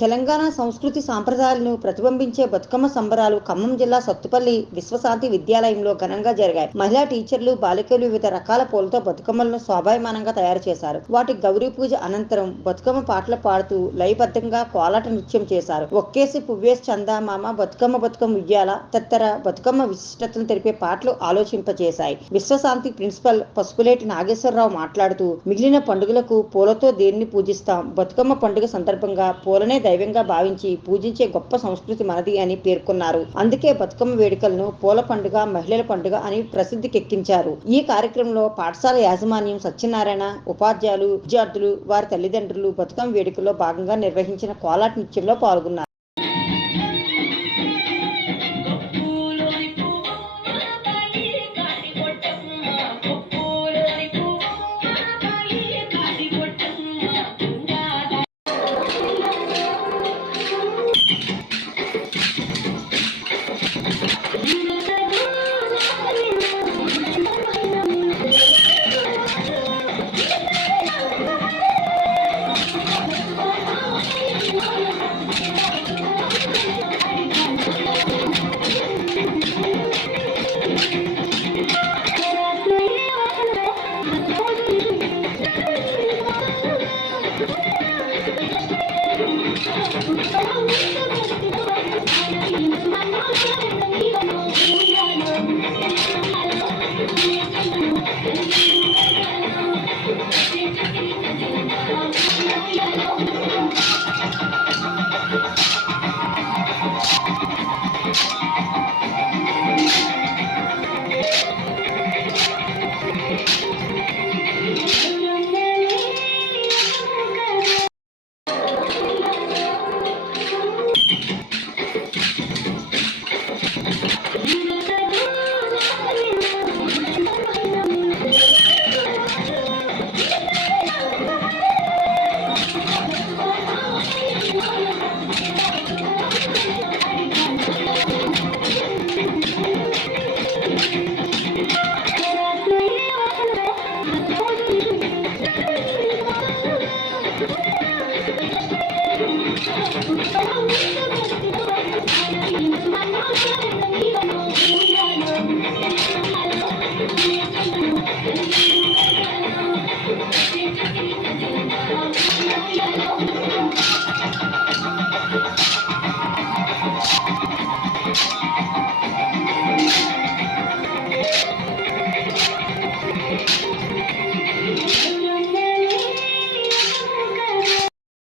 తెలంగాణ సంస్కృతి సాంప్రదాయాలను ప్రతిబింబించే బతుకమ్మ సంబరాలు ఖమ్మం జిల్లా సత్తుపల్లి విశ్వశాంతి విద్యాలయంలో ఘనంగా జరిగాయి. మహిళా టీచర్లు, బాలికలు వివిధ రకాల పూలతో బతుకమ్మలను శోభాయమానంగా తయారు చేశారు. వాటి గౌరీ పూజ అనంతరం బతుకమ్మ పాటలు పాడుతూ లయబద్ధంగా కోలాట నృత్యం చేశారు. ఒక్కేసి పువ్వేసి చందామామ, బతుకమ్మ బతుకమ్మ ఉయ్యాల తదితర బతుకమ్మ విశిష్టతను తెలిపే పాటలు ఆలోచింపజేశాయి. విశ్వశాంతి ప్రిన్సిపల్ పసుపులేటి నాగేశ్వరరావు మాట్లాడుతూ, మిగిలిన పండుగలకు పూలతో దేన్ని పూజిస్తాం, బతుకమ్మ పండుగ సందర్భంగా పూలనే దైవంగా భావించి పూజించే గొప్ప సంస్కృతి మనది అని పేర్కొన్నారు. అందుకే బతుకమ్మ వేడుకలను పూల పండుగ, మహిళల పండుగ అని ప్రసిద్ధికెక్కించారు. ఈ కార్యక్రమంలో పాఠశాల యాజమాన్యం, సత్యనారాయణ, ఉపాధ్యాయులు, విద్యార్థులు, వారి తల్లిదండ్రులు బతుకమ్మ వేడుకల్లో భాగంగా నిర్వహించిన కోలాట నృత్యంలో పాల్గొన్నారు.